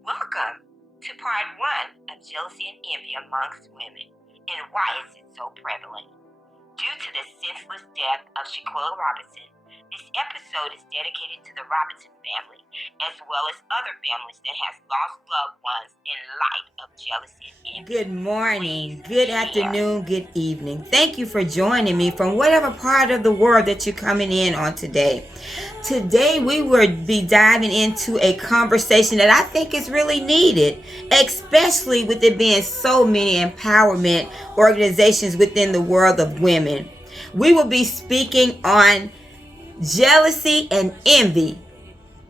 Welcome to part one of jealousy and envy amongst women and why is it so prevalent. Due to the senseless death of Shanquella Robinson, this episode is dedicated to the Robinson family as well as other families that has lost loved ones in light of jealousy and envy. Good morning, good afternoon, good evening. Thank you for joining me from whatever part of the world that you're coming in on today. Today we will be diving into a conversation that I think is really needed, especially with it being so many empowerment organizations within the world of women. We will be speaking on jealousy and envy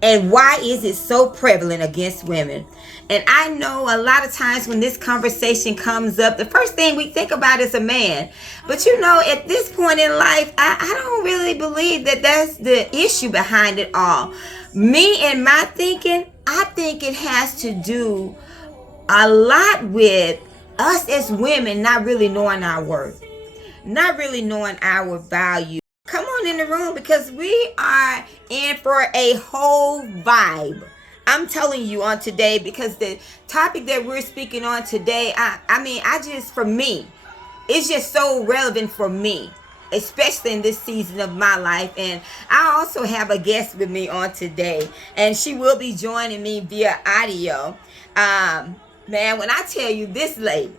and why is it so prevalent against women. And I know a lot of times when this conversation comes up, the first thing we think about is a man. But you know, at this point in life, I don't really believe that that's the issue behind it all. Me and my thinking, I think it has to do a lot with us as women not really knowing our worth, not really knowing our value. Come on in the room because we are in for a whole vibe. I'm telling you on today because the topic that we're speaking on today, for me, it's just so relevant for me, especially in this season of my life. And I also have a guest with me on today, and she will be joining me via audio. Man, when I tell you this lady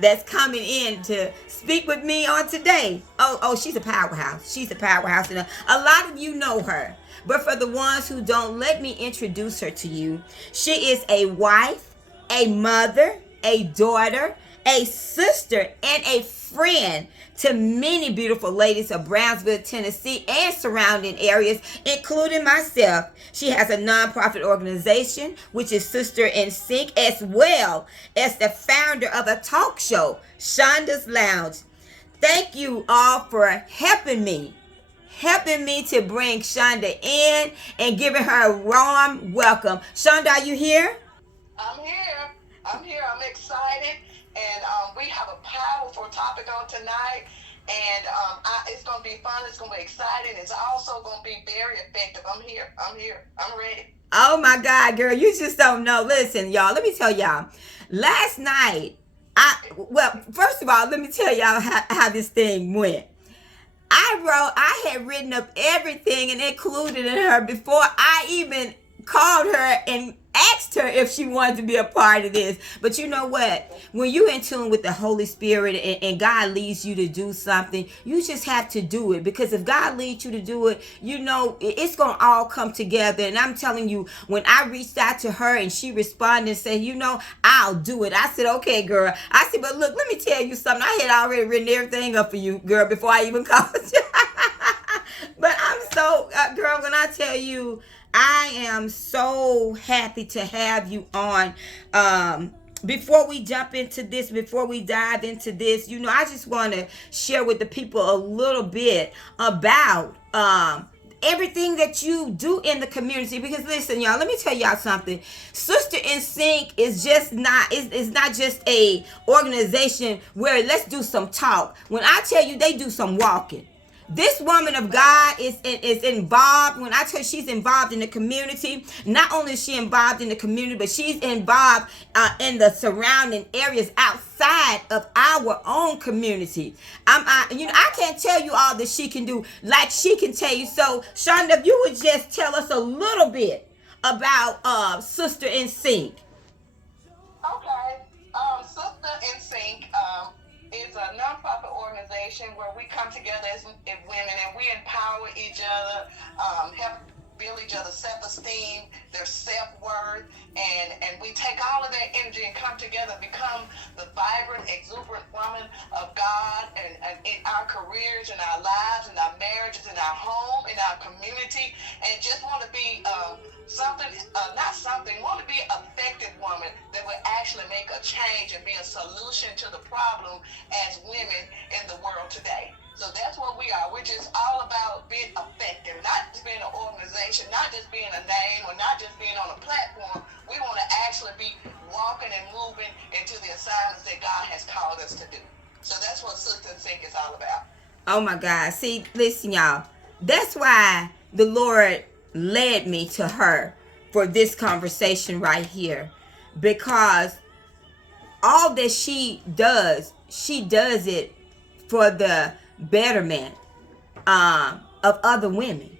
that's coming in to speak with me on today. Oh, she's a powerhouse. She's a powerhouse. And a lot of you know her. But for the ones who don't, let me introduce her to you. She is a wife, a mother, a daughter, a sister, and a friend to many beautiful ladies of Brownsville, Tennessee, and surrounding areas, including myself. She has a nonprofit organization, which is Sister in Sync, as well as the founder of a talk show, Shonda's Lounge. Thank you all for helping me to bring Shonda in and giving her a warm welcome. Shonda, are you here? I'm here. I'm excited. And we have a powerful topic on tonight. And it's going to be fun. It's going to be exciting. It's also going to be very effective. I'm here. I'm ready. Oh my God, girl. You just don't know. Listen, y'all. Let me tell y'all. Last night, first of all, let me tell y'all how this thing went. I had written up everything and included in her before I even called her and asked her if she wanted to be a part of this. But you know what? When you're in tune with the Holy Spirit and God leads you to do something, you just have to do it. Because if God leads you to do it, you know, it's going to all come together. And I'm telling you, when I reached out to her and she responded and said, you know, I'll do it. I said, okay, girl. I said, but look, let me tell you something. I had already written everything up for you, girl, before I even called you. But I'm so, girl, when I tell you, I am so happy to have you on. Before we jump into this, before we dive into this, you know, I just want to share with the people a little bit about everything that you do in the community. Because listen, y'all, let me tell y'all something. Sister in Sync is just not, it's not just a organization where let's do some talk. When I tell you they do some walking. This woman of God is involved. When I tell you she's involved in the community, not only is she involved in the community, but she's involved in the surrounding areas outside of our own community. I can't tell you all that she can do like she can tell you. So, Shonda, if you would just tell us a little bit about Sister in Sync. Okay. Sister in Sync is a nonprofit organization where we come together as women and we empower each other, help build each other's self-esteem, their self-worth, and we take all of that energy and come together, become the vibrant, exuberant woman of God and in our careers, in our lives, in our marriages, in our home, in our community, and just want to be want to be an effective woman that will actually make a change and be a solution to the problem as women in the world today. So that's what we are. We're just all about being effective, not just being an organization, not just being a name, or not just being on a platform. We want to actually be walking and moving into the assignments that God has called us to do. So that's what Sister in Sync is all about. Oh my God. See, listen, y'all. That's why the Lord led me to her for this conversation right here. because all that she does it for the betterment of other women,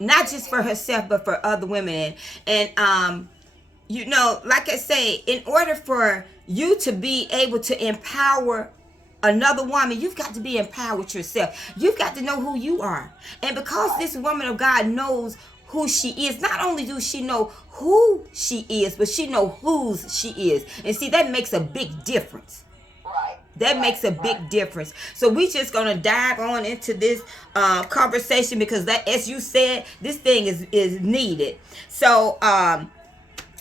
not just for herself but for other women. And you know, like I say, in order for you to be able to empower another woman, you've got to be empowered yourself. You've got to know who you are. And because this woman of God knows who she is, not only do she know who she is, but she know whose she is. And see, that makes a big difference. That makes a big difference. So we just gonna dive on into this conversation, because that, as you said, this thing is needed. So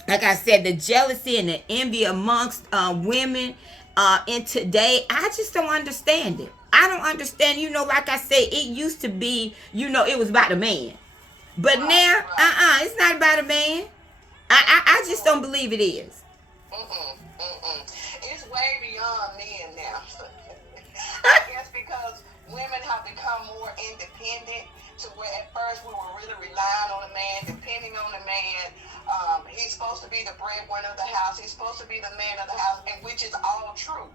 like I said, the jealousy and the envy amongst women in today, I just don't understand it. I don't understand. You know, like I said, it used to be, you know, it was about a man, but now, it's not about a man. I just don't believe it is. It's way beyond men now. I guess because women have become more independent, to where at first we were really relying on a man, depending on the man. He's supposed to be the breadwinner of the house. He's supposed to be the man of the house, and which is all true.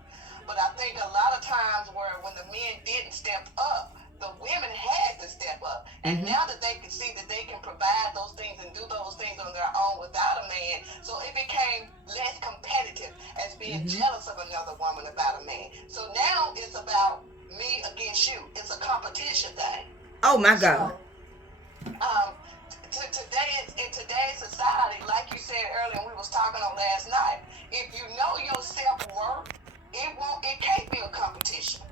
But I think a lot of times where when the men didn't step up, the women had to step up. And now that they can see that they can provide those things and do those things on their own without a man, so it became less competitive as being jealous of another woman about a man. So now it's about me against you. It's a competition thing. Oh my God. So, in today's society, like you said earlier, we was talking on last night, if you know your self-worth, it can't be a competition.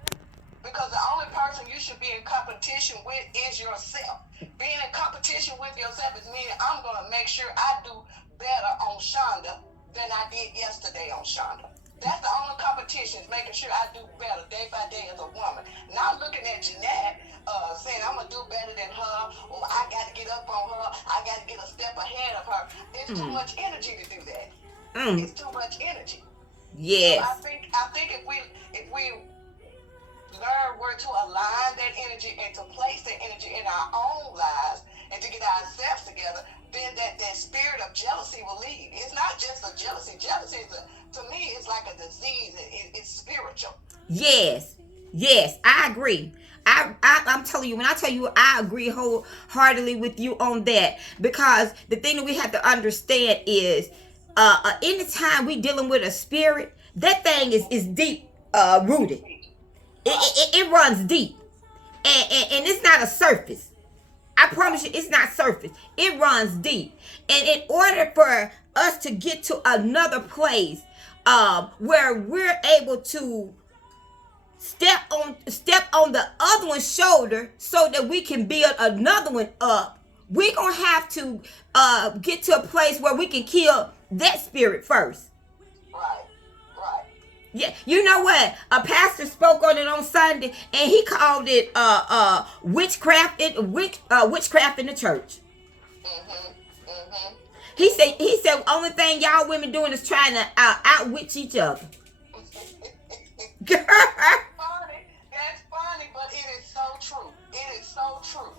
Because the only person you should be in competition with is yourself. Being in competition with yourself is meaning I'm going to make sure I do better on Shonda than I did yesterday on Shonda. That's the only competition, is making sure I do better day by day as a woman. Not looking at Jeanette saying I'm going to do better than her, or I got to get up on her, I got to get a step ahead of her. It's too much energy to do that. It's too much energy. Yes. So I think if we learn where to align that energy and to place that energy in our own lives and to get ourselves together, then that spirit of jealousy will leave. It's not just a jealousy. Jealousy is to me, it's like a disease. It's spiritual. Yes, I agree. I'm telling you, when I tell you, I agree wholeheartedly with you on that, because the thing that we have to understand is, anytime we dealing with a spirit, that thing is deep rooted. It runs deep, and it's not a surface. I promise you, it's not surface. It runs deep. And in order for us to get to another place where we're able to step on the other one's shoulder so that we can build another one up, we're going to have to get to a place where we can kill that spirit first. Right. Yeah, you know what? A pastor spoke on it on Sunday, and he called it witchcraft in the church. He said only thing y'all women doing is trying to outwitch each other. That's funny, but it is so true. It is so true.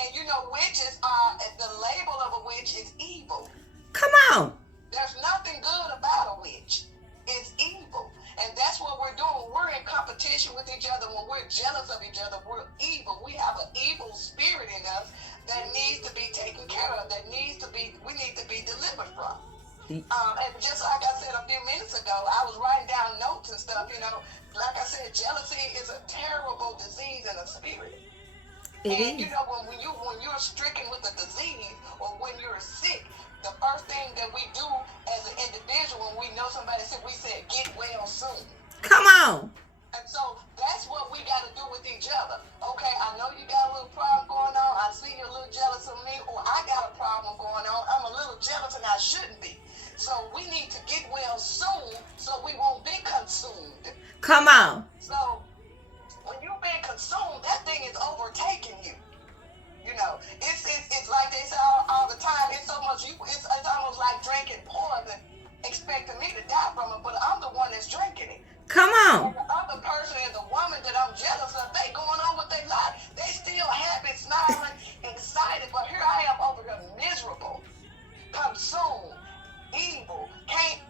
And you know, witches are, the label of a witch is evil. Come on. There's nothing good about a witch. It's evil. And that's what we're doing. We're in competition with each other. When we're jealous of each other, we're evil. We have an evil spirit in us that needs to be taken care of, we need to be delivered from. And just like I said a few minutes ago, I was writing down notes and stuff, you know. Like I said, jealousy is a terrible disease in the spirit. You know, when you're stricken with a disease, or when you're sick, the first thing that we do as an individual when we know somebody sick, we say, get well soon. Come on. And so that's what we got to do with each other. Okay, I know you got a little problem going on. I see you're a little jealous of me, or I got a problem going on. I'm a little jealous and I shouldn't be. So we need to get well soon so we won't be consumed. Come on. So when you've been consumed, that thing is overtaking you. You know, it's like they say all the time. It's so much. It's almost like drinking poison, expecting me to die from it, but I'm the one that's drinking it. Come on. And the other person is the woman that I'm jealous of. They going on with their life. They still happy, smiling, excited, but here I am over here miserable, consumed, evil, can't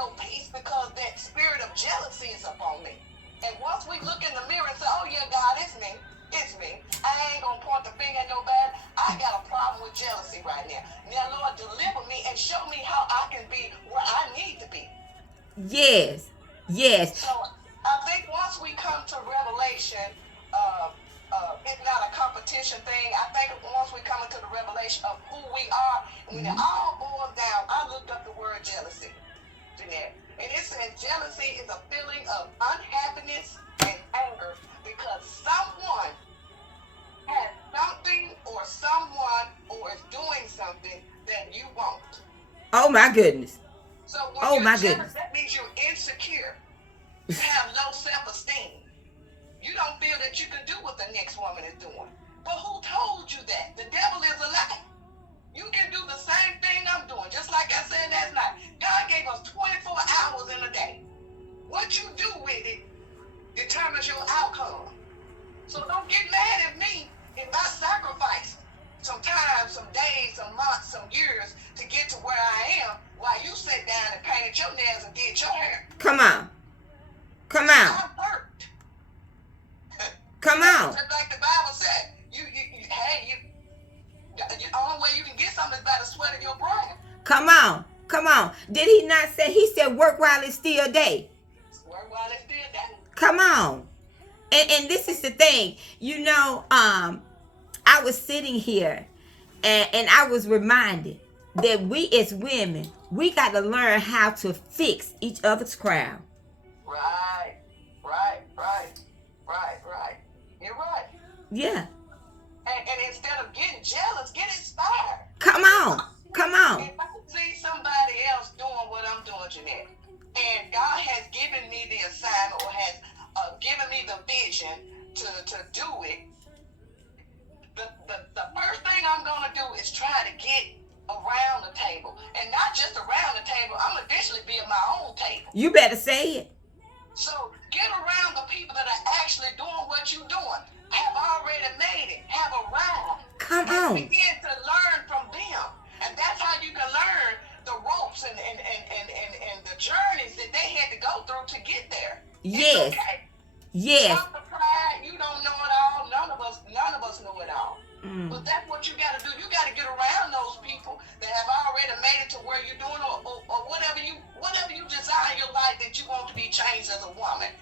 no peace because that spirit of jealousy is upon me. And once we look in the mirror and say, oh yeah, God, it's me. It's me. I ain't gonna point the finger at nobody. I got a problem with jealousy right now. Now, Lord, deliver me and show me how I can be where I need to be. Yes. Yes. So I think once we come to revelation, it's not a competition thing. I think once we come into the revelation of who we are, and when it all boils down, I looked up the word jealousy, Jeanette, and it says jealousy is a feeling of unhappiness and anger because someone has something or someone or is doing something that you want. Oh my goodness. So when you're jealous, goodness. that means you're insecure. You have low self-esteem. You don't feel that you can do what the next woman is doing. But who told you that? The devil is a lie. You can do the same thing I'm doing. Just like I said last night. God gave us 24 hours in a day. What you do with it determines your outcome. So don't get mad at me if I sacrifice some time, some days, some months, some years to get to where I am while you sat down and painted your nails and did your hair. Come on. Come on. I worked. Come on. Just like the Bible said, the only way you can get something is by the sweat of your brow. Come on. Come on. Did he not say, he said work while it's still day? Work while it's still day. Come on. And this is the thing. You know, I was sitting here and I was reminded that we as women, we got to learn how to fix each other's crown. Right. You're right. Yeah. And instead of getting jealous, get inspired. Come on. Come on. If I see somebody else doing what I'm doing, Jeanette, and God has given me the assignment or has given me the vision to do it, the first thing I'm going to do is try to get around the table. And not just around the table, I'm going to eventually be at my own table. You better say it. So get around the people that are actually doing what you're doing, have already made it, have arrived. Come and on. begin to learn from them. And that's how you can learn the ropes and the journeys that they had to go through to get there. Yes. It's okay. Yes. Stop the pride. You don't know it all. None of us know it all. But that's what you got to do. You got to get around those people that have already made it to where you're doing or whatever you desire in your life that you want to be changed as a woman.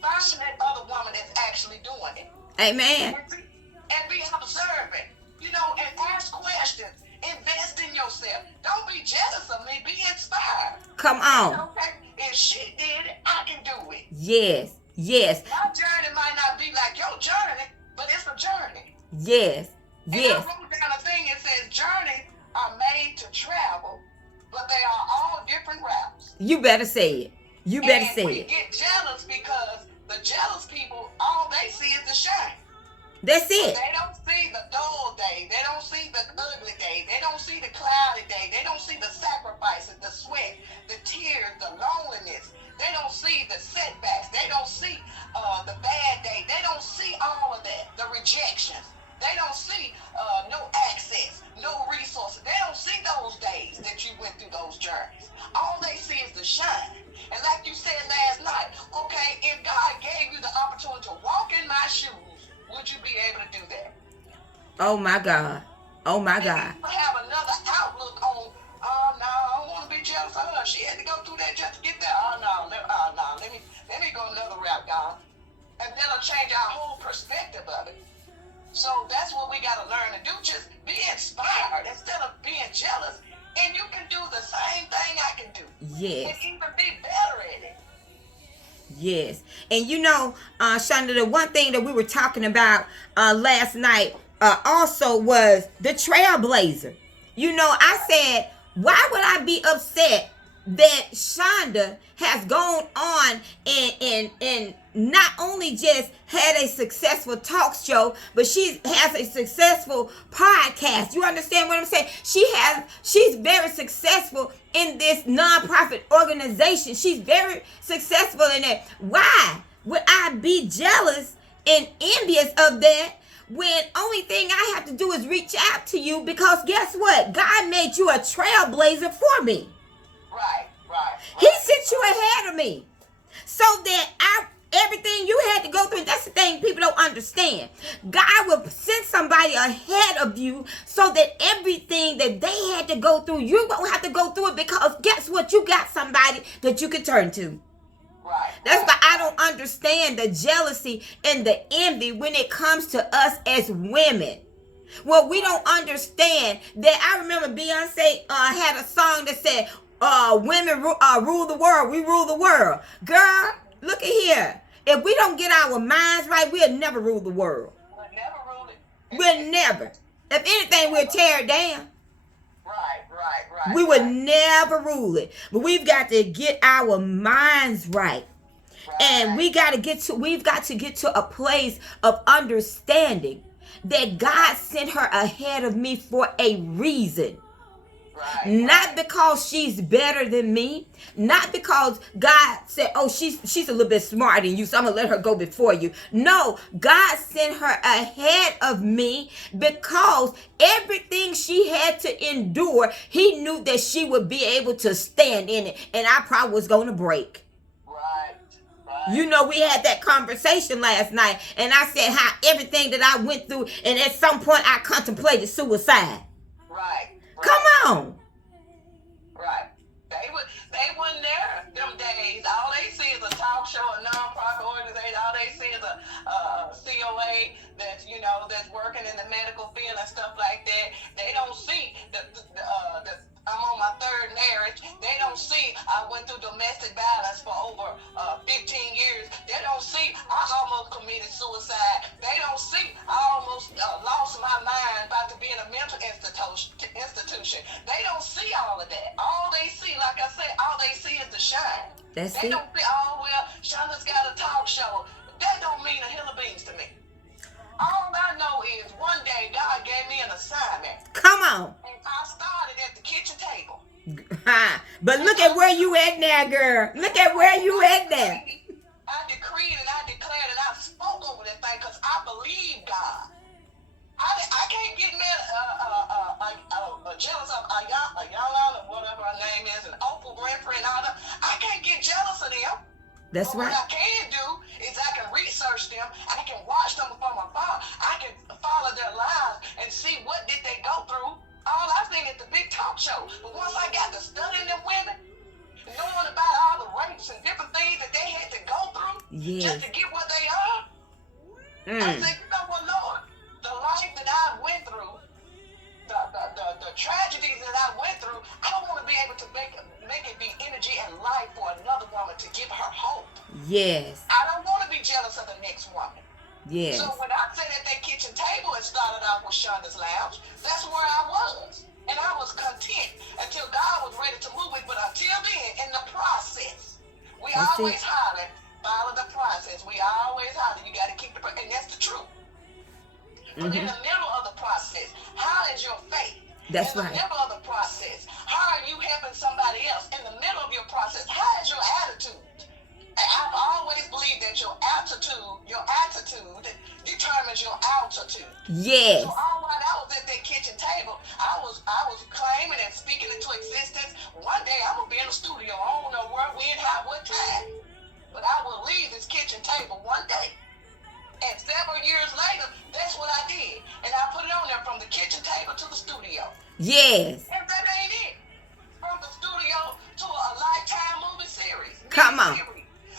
Find that other woman that's actually doing it. Amen. And be observant, and ask questions. Invest in yourself. Don't be jealous of me. Be inspired. Come on. Okay? If she did it, I can do it. Yes. Yes. My journey might not be like your journey, but it's a journey. Yes. And Yes. I wrote down a thing that says journeys are made to travel, but they are all different routes. You better say it. You better say we it. get jealous because the jealous people, all they see is the shine. That's it. They don't see the dull day. They don't see the ugly day. They don't see the cloudy day. They don't see the sacrifices, the sweat, the tears, the loneliness. They don't see the setbacks. They don't see the bad day. They don't see all of that, the rejections. They don't see no access, no resources. They don't see those days that you went through those journeys. All they see is the shine. And like you said last night, okay, if God gave you the opportunity to walk in my shoes, would you be able to do that? Oh my God. Oh my God. You have another outlook on, oh no, I don't want to be jealous of her. She had to go through that just to get there. Oh no, let me go another route, God. And that'll change our whole perspective of it. So that's what we got to learn to do. Just be inspired instead of being jealous. And you can do the same thing I can do. Yes. And even be better at it. Yes. And Shonda, the one thing that we were talking about last night also was the trailblazer. I said, why would I be upset that Shonda has gone on and not only just had a successful talk show, but she has a successful podcast. You understand what I'm saying? She's very successful in this nonprofit organization. She's very successful in it. Why would I be jealous and envious of that when only thing I have to do is reach out to you? Because guess what? God made you a trailblazer for me. Right. He sent me. So that everything you had to go through, that's the thing people don't understand. God will send somebody ahead of you so that everything that they had to go through, you won't have to go through it, because guess what? You got somebody that you can turn to. Right. That's why I don't understand the jealousy and the envy when it comes to us as women. Well, we don't understand that. I remember Beyonce had a song that said, women rule the world. We rule the world. Girl, look at here. If we don't get our minds right, we'll never rule the world. We'll never rule it. We'll never. If anything, we'll tear it down. Right. We would never rule it. But we've got to get our minds right. And we've got to get to a place of understanding that God sent her ahead of me for a reason. Not because she's better than me, not because God said, oh, she's a little bit smarter than you, so I'm gonna let her go before you. No, God sent her ahead of me because everything she had to endure, he knew that she would be able to stand in it, and I probably was gonna break. You know, we had that conversation last night, and I said how everything that I went through, and at some point I contemplated suicide. Come on. They wasn't there them days. All they see is a talk show, a non-profit organization. All they see is a COA that's, that's working in the medical field and stuff like that. They don't see the I'm on my third marriage. They don't see I went through domestic violence for over 15 years. They don't see I almost committed suicide. They don't see I almost lost my mind about to be in a mental institution. They don't see all of that. All they see, like I said, all they see is the shine. They don't see, oh, well, Shonda's got a talk show. That don't mean a hill of beans to me. All I know is one day God gave me an assignment. Come on. And I started at the kitchen table. But look at where you at now, girl. Look at where you at now. I decreed and I declared and I spoke over that thing because I believe God. I can't get jealous of Ayala or whatever her name is, and Oprah Winfrey and all that. I can't get jealous of them. That's but right. What I can do is I can research them. I can watch them from afar. I can follow their lives and see what did they go through. All I seen is the big talk show. But once I got to studying them women, knowing about all the rapes and different things that they had to go through just to get what they are, I said, you know what, Lord, the life that I went through, the tragedies that I went through, I don't want to be able to make it be energy and life for another woman to give her hope. Yes. I don't want to be jealous of the next woman. Yes. So when I sat at that kitchen table and started off with Shonda's Lounge, that's where I was. And I was content until God was ready to move me. But until then, in the process, we always holler, follow the process. We always holler, you got to keep the, and that's the truth. But in the middle of the process, how is your faith? That's right. In the middle of the process, how are you helping somebody else? In the middle of your process, how is your attitude? And I've always believed that your attitude determines your altitude. Yes. So all while I was at that kitchen table, I was claiming and speaking into existence. One day I'm gonna be in the studio. I don't know where, when, how, what time, but I will leave this kitchen table one day. And several years later, that's what I did. And I put it on there from the kitchen table to the studio. Yes. And that ain't it. From the studio to a Lifetime movie series. Come on.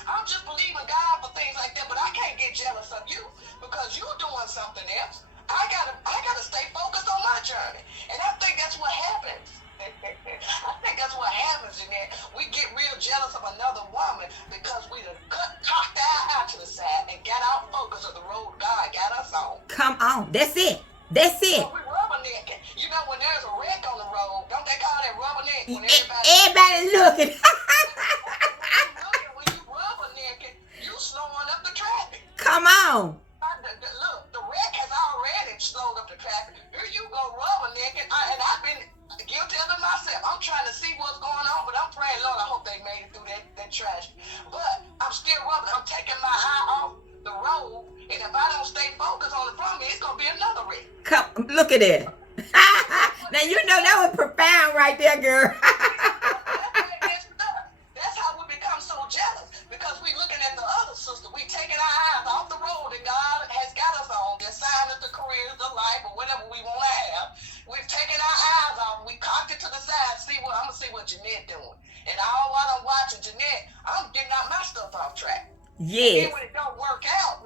I'm just believing God for things like that, but I can't get jealous of you because you're doing something else. I gotta stay focused on my journey. And I think that's what happens. I think that's what happens, Jeanette. We get real jealous of another woman because we done cocked our eye to the side and got our focus of the road God got us on. Come on. That's it. That's it. So we rubbernecking. You know, when there's a wreck on the road, don't they call that rubberneck? When everybody looking. When you rubbernecking, you slowing up the traffic. Come on. Look, the wreck has already slowed up the traffic. Here you go rubbernecking, and I've been guilty of it myself. I'm trying to see what's going on, but I'm praying, Lord, I hope they made it through that tragedy. But I'm still rubbing. I'm taking my eye off the road, and if I don't stay focused on the front of me, it's gonna be another wreck. Come, look at it. Now you know that was profound right there, girl. That's how we become so jealous. doing. And all while I'm watching Jeanette, I'm getting out my stuff off track. Yes. And then when it don't work out,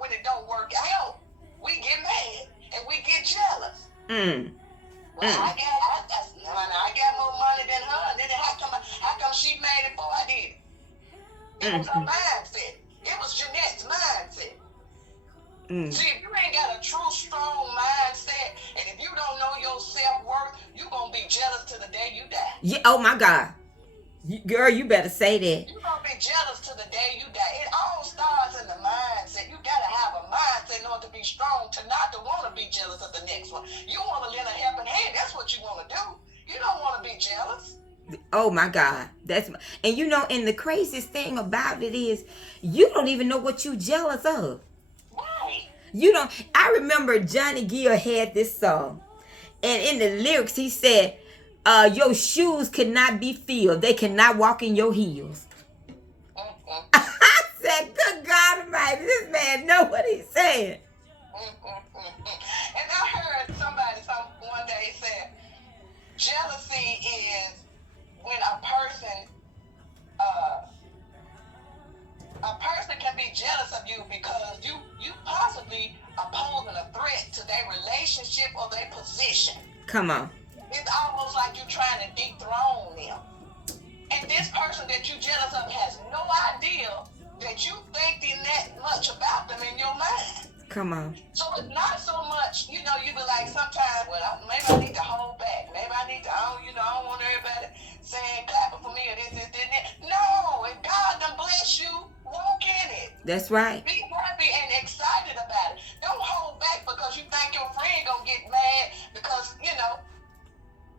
we get mad and we get jealous. Well, I got more money than her. And then how come she made it before I did? It was her mindset. It was Jeanette's mindset. See, if you ain't got a true, strong mindset, and if you don't know your self-worth, you're going to be jealous to the day you die. Yeah. Oh, my God. Girl, you better say that. You're going to be jealous to the day you die. It all starts in the mindset. You got to have a mindset in order to be strong, to not to want to be jealous of the next one. You want to lend a helping hand. That's what you want to do. You don't want to be jealous. Oh, my God. And you know, and the craziest thing about it is you don't even know what you jealous of. Right. You don't. I remember Johnny Gill had this song, and in the lyrics he said, your shoes cannot be filled. They cannot walk in your heels. I said, good God Almighty, this man know what he's saying. And I heard somebody one day said, jealousy is when a person can be jealous of you because you possibly are posing a threat to their relationship or their position. Come on. It's almost like you're trying to dethrone them. And this person that you're jealous of has no idea that you thinking that much about them in your mind. Come on. So it's not so much, you be like sometimes, well, maybe I need to hold back. Maybe I need to, I don't want everybody saying clapping for me or this, that. No, if God done bless you, walk in it. That's right. Be happy and excited about it. Don't hold back because you think your friend gonna get mad because,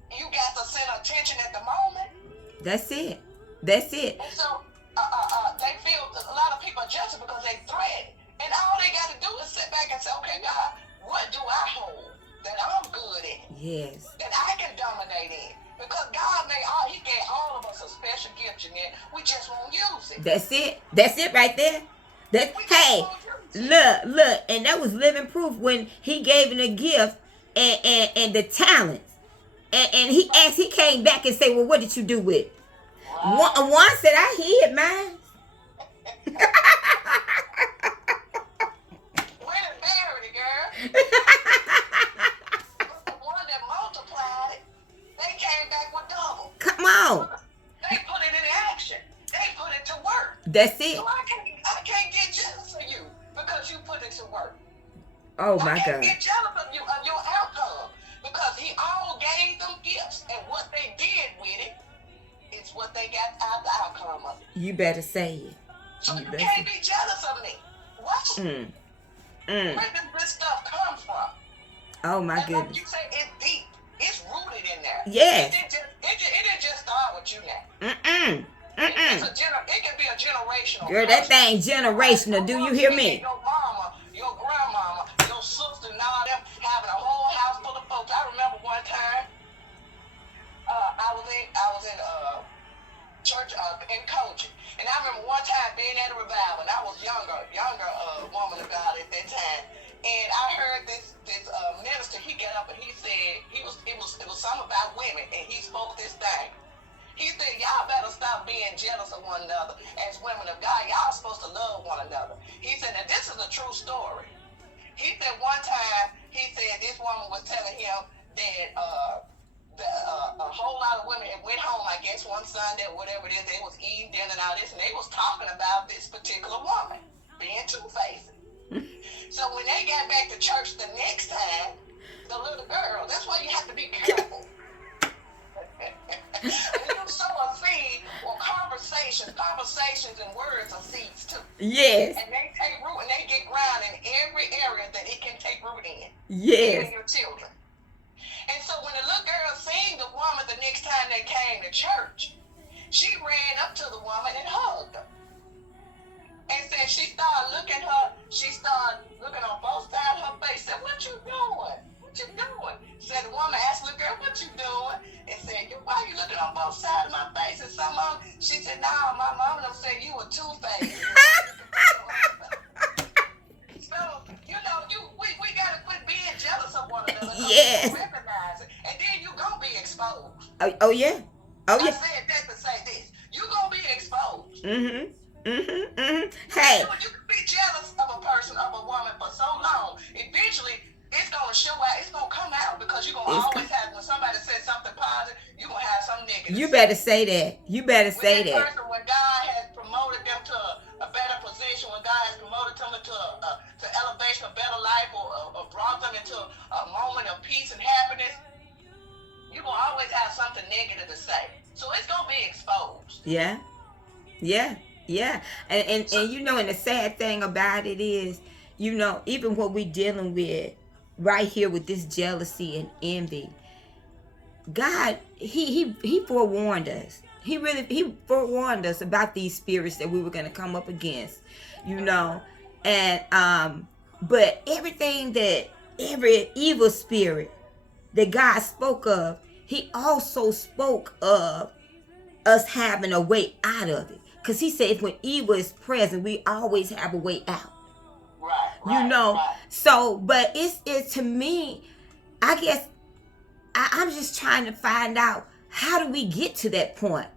you got to send attention at the moment. That's it. And so they feel, a lot of people are jealous because they threaten. And all they got to do is sit back and say, okay, God, what do I hold that I'm good in? Yes. That I can dominate in? Because God He gave all of us a special gift, Jeanette. We just won't use it. That's it right there. Hey, look, and that was living proof when he gave it a gift and the talent. And he came back and said, well, what did you do with it? Wow. One said, I hid mine. Went and buried it, girl. The one that multiplied it, they came back with double. Come on. They put it in action. They put it to work. That's it. So I can't get jealous of you because you put it to work. Oh, my I can't God. get jealous of you, of your outcome. Because He all gave them gifts. And what they did with it is what they got out the outcome of it. You better say it. So you can't be jealous of me. What? Where does this stuff come from? Oh, my goodness. Like you say, it's deep. It's rooted in there. Yes. It didn't just start with you now. It can be a generational. Girl, that thing generational. Do you hear me? Your mama, your grandmama, your sister, and all them having a whole house full of folks. I remember one time, I was in church in coaching, and I remember one time being at a revival, and I was younger woman about it at that time, and I heard this minister. He got up and he said it was something about women, and he spoke this thing. He said, y'all better stop being jealous of one another. As women of God, y'all supposed to love one another. He said, now this is a true story. He said one time, this woman was telling him that a whole lot of women had went home, I guess, one Sunday or whatever it is. They was eating dinner and all this, and they was talking about this particular woman being two-faced. So when they got back to church the next time, the little girl, that's why you have to be careful. When you sow a seed or conversations and words are seeds too. Yes. And they take root and they get ground in every area that it can take root in. Yes. Even your children. And so when the little girl seen the woman the next time they came to church, she ran up to the woman and hugged her. And said she started looking on both sides of her face, said, what you doing? What you doing? Said the woman asked the girl, what you doing? And said, why you looking on both sides of my face? And she said, no, my mama done said you were two-faced. So, we got to quit being jealous of one another. Yes. Recognize it. And then you going to be exposed. Oh, yeah. Oh, yeah. I said that to say this. Hey, You can be jealous of a person, of a woman for so long. Eventually, it's gonna show out. It's gonna come out because you're gonna always have. When somebody says something positive, you're gonna have some negative. you better say that. You better say that. Person, when God has promoted them to a better position, when God has promoted them to elevation, a better life, or brought them into a moment of peace and happiness, you're gonna always have something negative to say. So it's gonna be exposed. Yeah. And you know, and the sad thing about it is, you know, even what we're dealing with right here with this jealousy and envy, God, he forewarned us. He forewarned us about these spirits that we were going to come up against, you know. And but every evil spirit that God spoke of, he also spoke of us having a way out of it. Because he said when evil is present, we always have a way out. Right. You know? So, but it's to me, I guess, I'm just trying to find out, how do we get to that point?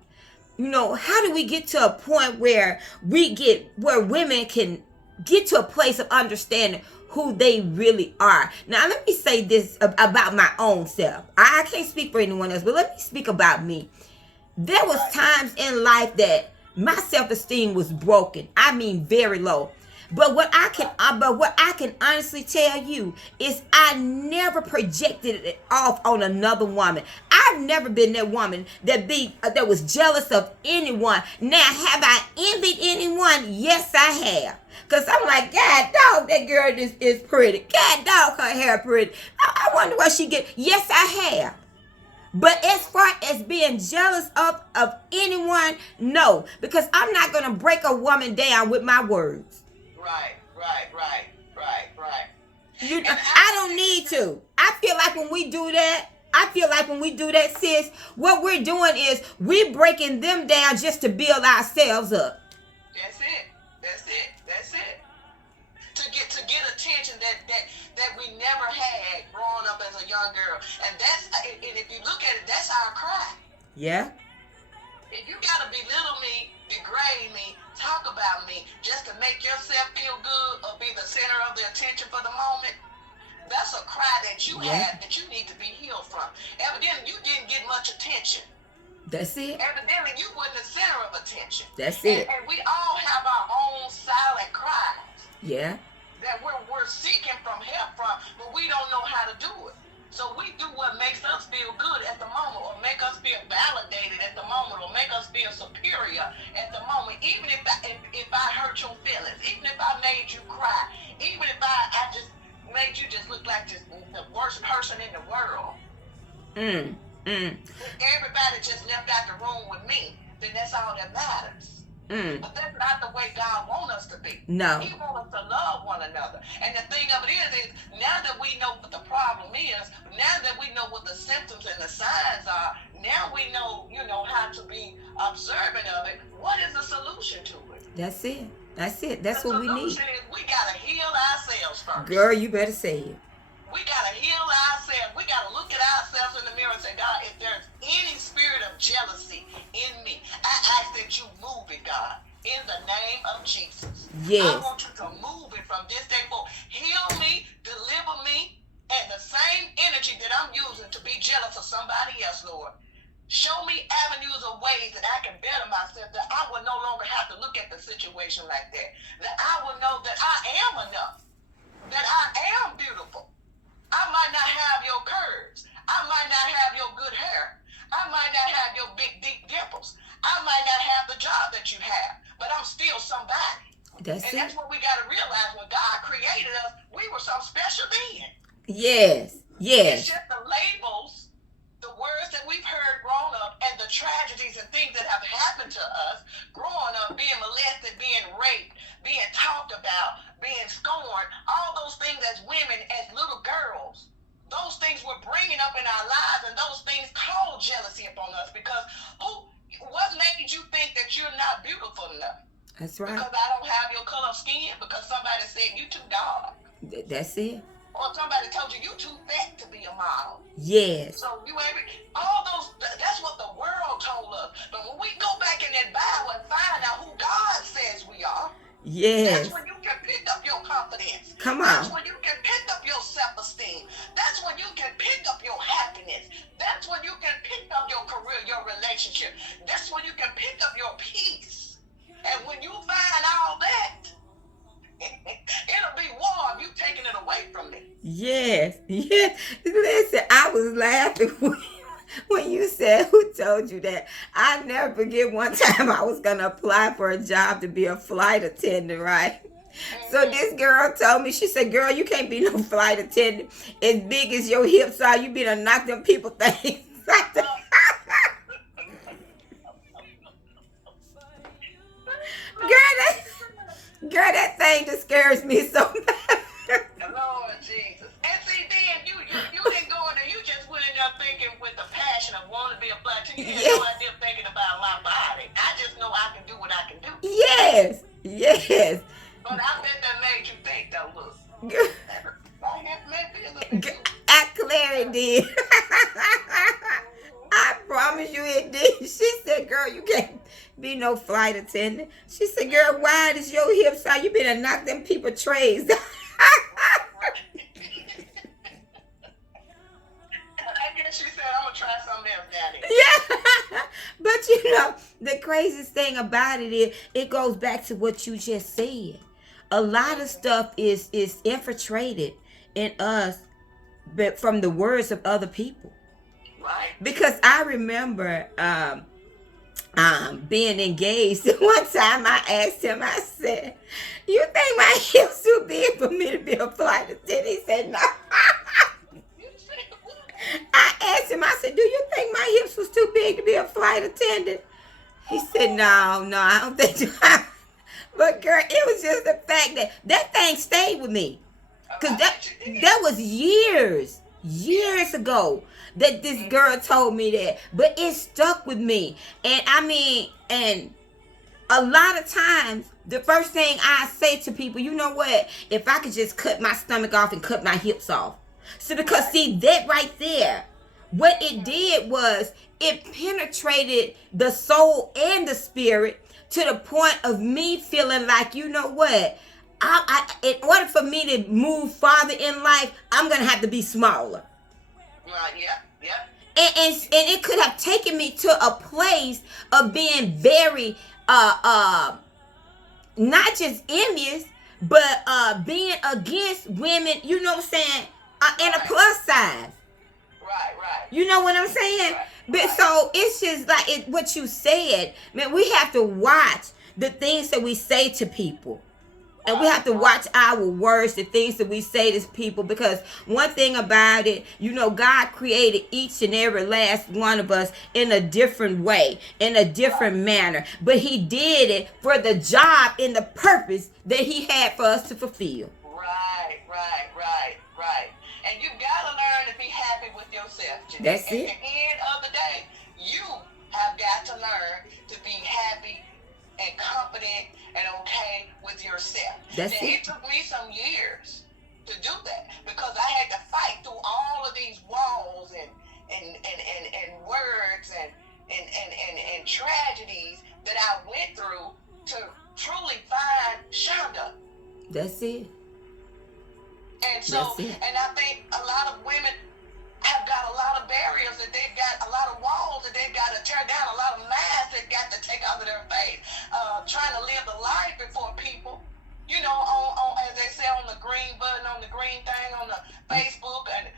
You know, how do we get to a point where women can get to a place of understanding who they really are? Now, let me say this about my own self. I can't speak for anyone else, but let me speak about me. There was times in life that my self-esteem was broken. I mean, very low. But what I can honestly tell you is I never projected it off on another woman. I've never been that woman that was jealous of anyone. Now, have I envied anyone? Yes, I have. Because I'm like, God dog, that girl is pretty. God dog, her hair pretty. I wonder what she get. Yes, I have. But as far as being jealous of anyone, no. Because I'm not going to break a woman down with my words. Right. I don't need to. I feel like when we do that, sis, what we're doing is we're breaking them down just to build ourselves up. That's it. To get attention that we never had growing up as a young girl. And if you look at it, that's our cry. Yeah. If you gotta belittle me, degrade me, talk about me just to make yourself feel good or be the center of the attention for the moment, that's a cry that you have that you need to be healed from. Evidently, you didn't get much attention. That's it. Evidently, you weren't the center of attention. That's it. And we all have our own silent cries. Yeah. That we're seeking from help from, but we don't know how to do it. So we do what makes us feel good at the moment, or make us feel validated at the moment, or make us feel superior at the moment. Even if I hurt your feelings, even if I made you cry, even if I just made you just look like just the worst person in the world. If everybody just left out the room with me, then that's all that matters. But that's not the way God wants us to be. No. He wants us to love one another. And the thing of it is now that we know what the problem is, now that we know what the symptoms and the signs are, now we know, how to be observant of it. What is the solution to it? That's it. That's what we need. The solution is we got to heal ourselves first. Girl, you better say it. We got to heal ourselves. We got to look at ourselves in the mirror and say, God, if there's any spirit of jealousy in me, I ask that you move it, God, in the name of Jesus. Yes. I want you to move it from this day forward. Heal me, deliver me, and the same energy that I'm using to be jealous of somebody else, Lord. Show me avenues of ways that I can better myself, that I will no longer have to look at the situation like that, that I will know that I am enough, that I am beautiful. I might not have your curves. I might not have your good hair. I might not have your big, deep dimples. I might not have the job that you have, but I'm still somebody. That's what we got to realize. When God created us, we were some special being. Yes. It's just the labels, the words that we've heard growing up, and the tragedies and things that have happened to us growing up, being molested, being raped, being talked about, being scorned, all those things as women, as little girls, those things we're bringing up in our lives, and those things cause jealousy upon us, because what made you think that you're not beautiful enough? That's right. Because I don't have your color of skin, because somebody said you too dark. That's it. Or somebody told you too fat to be a model. Yes. So you ain't all those. That's what the world told us. But when we go back in that Bible and find out who Yes. That's when you can pick up your confidence. Come That's on. when you can pick up your self-esteem. That's when you can pick up your happiness. That's when you can pick up your career, your relationship. That's when you can pick up your peace. And when you find all that, it'll be war if you taking it away from me. Yes. Yes. Listen, I was laughing when you said, who told you that? I never forget one time I was going to apply for a job to be a flight attendant, right? So this girl told me, she said, girl, you can't be no flight attendant as big as your hips are. You be done knock them people things like that. Girl, that thing just scares me so bad. Lord Jesus. And see, then you didn't go in there. You just went in there thinking with the passion of wanting to be a flight attendant. You had no idea thinking about my body. I just know I can do what I can do. Yes. Yes. But I bet that made you think, though, look. I clearly did. I promise you it did. She said, girl, you can't be no flight attendant. She said, girl, wide as your hips are, you better knock them people trays. I guess she said, I'm going to try something else down there. Yeah. But you know, the craziest thing about it is, it goes back to what you just said. A lot of stuff is infiltrated in us, but from the words of other people. Right. Because I remember being engaged. One time I asked him, I said, you think my hips too big for me to be a flight attendant? He said, no. I asked him, I said, do you think my hips was too big to be a flight attendant? He said, no, I don't think so. But girl, it was just the fact that thing stayed with me. Because that was years ago that this girl told me that. But it stuck with me. And I mean, and a lot of times, the first thing I say to people, you know what? If I could just cut my stomach off and cut my hips off. So because see, that right there, what it did was it penetrated the soul and the spirit to the point of me feeling like, you know what? In order for me to move farther in life, I'm going to have to be smaller. Yeah. And it could have taken me to a place of being very, not just envious, but being against women, you know what I'm saying, in a plus size. Right. You know what I'm saying? Right. But so it's just like what you said. Man, we have to watch the things that we say to people. And we have to watch our words, the things that we say to people, because one thing about it, you know, God created each and every last one of us in a different way, in a different manner. But he did it for the job and the purpose that he had for us to fulfill. Right. And you got to learn to be happy with yourself, Jeanette. That's it. At the end of the day, you have got to learn to be happy and confident and okay with yourself. That's now, it. It took me some years to do that because I had to fight through all of these walls and words and tragedies that I went through to truly find Shonda. That's it. And so, and I think a lot of women have got a lot of barriers that they've got, a lot of walls that they've got to tear down, a lot of masks they've got to take out of their face, trying to live the life before people, you know, on as they say, on the green button, on the green thing, on the Facebook and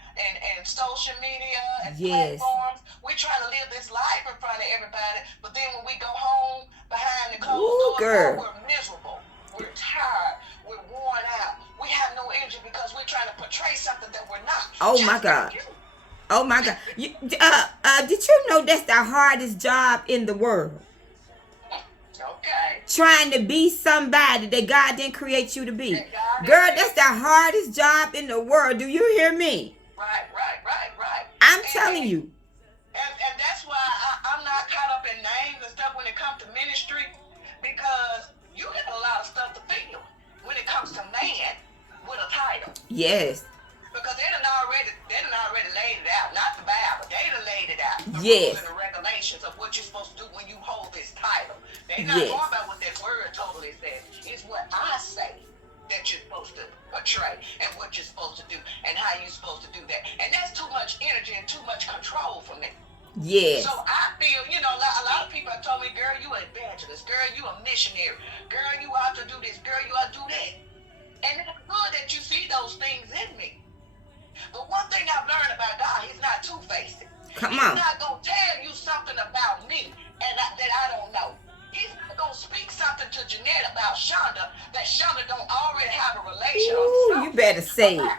social media and platforms. We're trying to live this life in front of everybody, but then when we go home behind the closed doors, we're miserable. We're tired. We're worn out. We have no energy because we're trying to portray something that we're not. Oh my God. Oh my God. Did you know that's the hardest job in the world? Okay. Trying to be somebody that God didn't create you to be. Girl, that's the hardest job in the world. Do you hear me? Right. I'm telling you. And that's why I'm not caught up in names and stuff when it comes to ministry, because you have a lot of stuff to feel when it comes to man with a title. Yes. Because they done already laid it out. Not the Bible. They done laid it out. The yes. rules and the regulations of what you're supposed to do when you hold this title. They're not talking about what that word totally says. It's what I portray and what you're supposed to do and how you're supposed to do that. And that's too much energy and too much control for me. Yes. So I feel, a lot of people have told me, girl, you an evangelist. Girl, you a missionary. Girl, you ought to do this. Girl, you ought to do that. And it's good that you see those things in me. But one thing I've learned about God, he's not two-faced. Come He's on. not going to tell you something about me that I don't know. He's not going to speak something to Jeanette about Shonda that Shonda don't already have a relation Ooh, you better say it.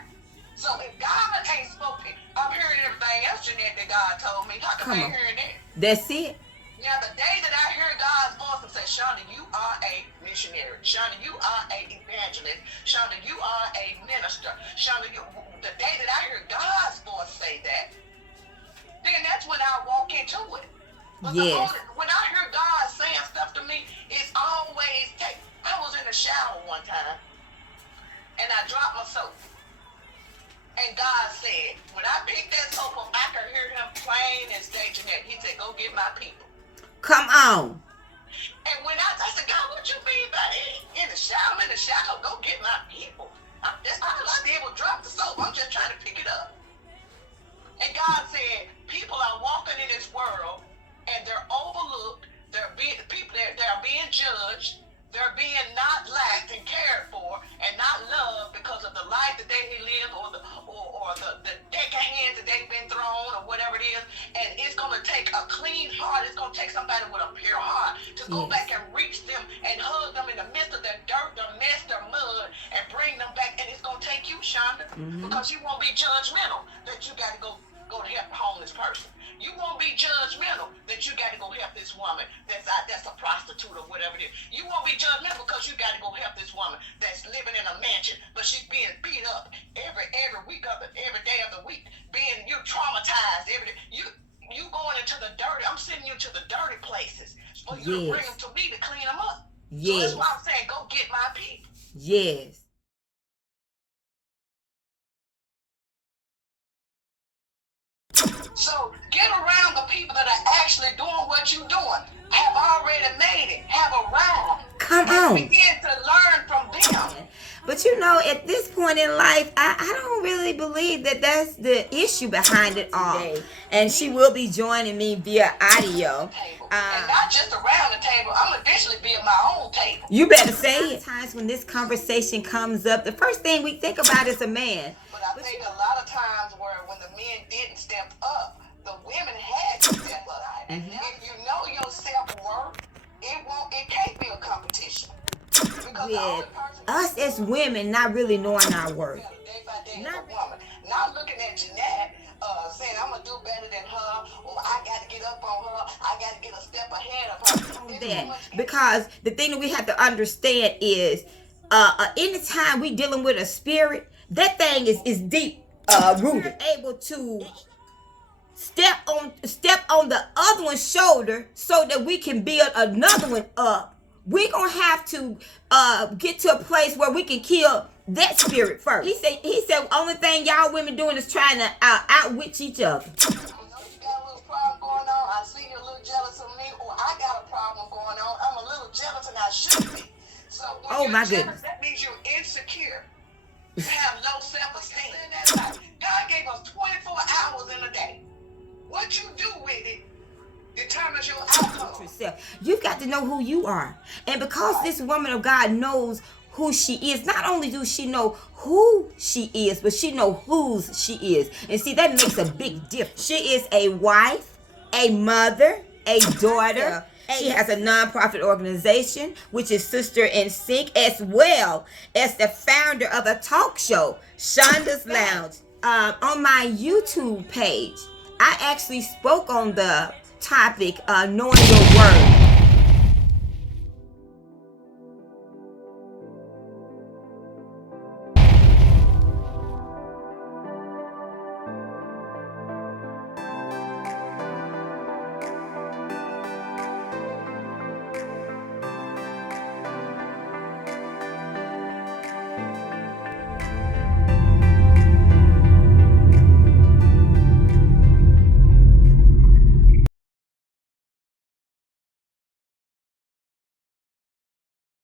So if God ain't spoken, I'm hearing everything else, Jeanette, that God told me. How come I ain't hearing that? That's it. Now, the day that I hear God's voice and say, Shonda, you are a missionary. Shonda, you are an evangelist. Shonda, you are a minister. Shonda, the day that I hear God's voice say that, then that's when I walk into it. But Yes. When I hear God saying stuff to me, it's always I was in the shower one time, and I dropped my soap. And God said, when I picked that soap up, I could hear him plain as day, Jeanette. He said, go get my people. Come on. And when I said, God, what you mean by that? In the shower, go get my people. That's all I did was drop the soap. I'm just trying to pick it up. And God said, people are walking in this world, and they're overlooked. They're being judged. They're being not lacked and cared for and not loved because of the life that they live or the deck of hands that they've been thrown or whatever it is. And it's going to take a clean heart. It's going to take somebody with a pure heart to go back and reach them and hug them in the midst of their dirt, their mess, their mud, and bring them back. And it's going to take you, Shonda, because you won't be judgmental that you got to go to help a homeless person. You won't be judgmental that you got to go help this woman that's a prostitute or whatever it is. You won't be judgmental because you got to go help this woman that's living in a mansion, but she's being beat up every week every day of the week, you traumatized every day. You going into the dirty. I'm sending you to the dirty places for you to bring them to me to clean them up. Yes. So that's why I'm saying, go get my people. Yes. So get around the people that are actually doing what you're doing, have already made it, have arrived. Come on. Begin to learn from them. But at this point in life, I don't really believe that that's the issue behind it all. And she will be joining me via audio. And not just around the table, I'm eventually be at my own table. You better say it. Times when this conversation comes up, the first thing we think about is a man. But I think a lot of times when the men didn't step up, the women had to step up. If you know your self-worth, it can't be a competition. With us as women not really knowing our worth. Day by day as a woman. Not looking at Jeanette saying I'm going to do better than her, or I got to get up on her, I got to get a step ahead of her. Because the thing that we have to understand is anytime we dealing with a spirit, that thing is deep rooted. We're able to step on the other one's shoulder so that we can build another one up. We're going to have to get to a place where we can kill that spirit first. He said only thing y'all women doing is trying to outwit each other. You got a little problem going on. I see you're a little jealous of me, or I got a problem going on. I'm a little jealous and I should be. So when you're jealous, that means you're insecure. You have low self-esteem. God gave us 24 hours in a day. What you do with it determines your outcome. You've got to know who you are. And because this woman of God knows who she is, not only does she know who she is, but she know whose she is. And see, that makes a big difference. She is a wife, a mother, a daughter. She has a nonprofit organization, which is Sister in Sync, as well as the founder of a talk show, Shonda's Lounge. On my YouTube page, I actually spoke on the topic, knowing your worth.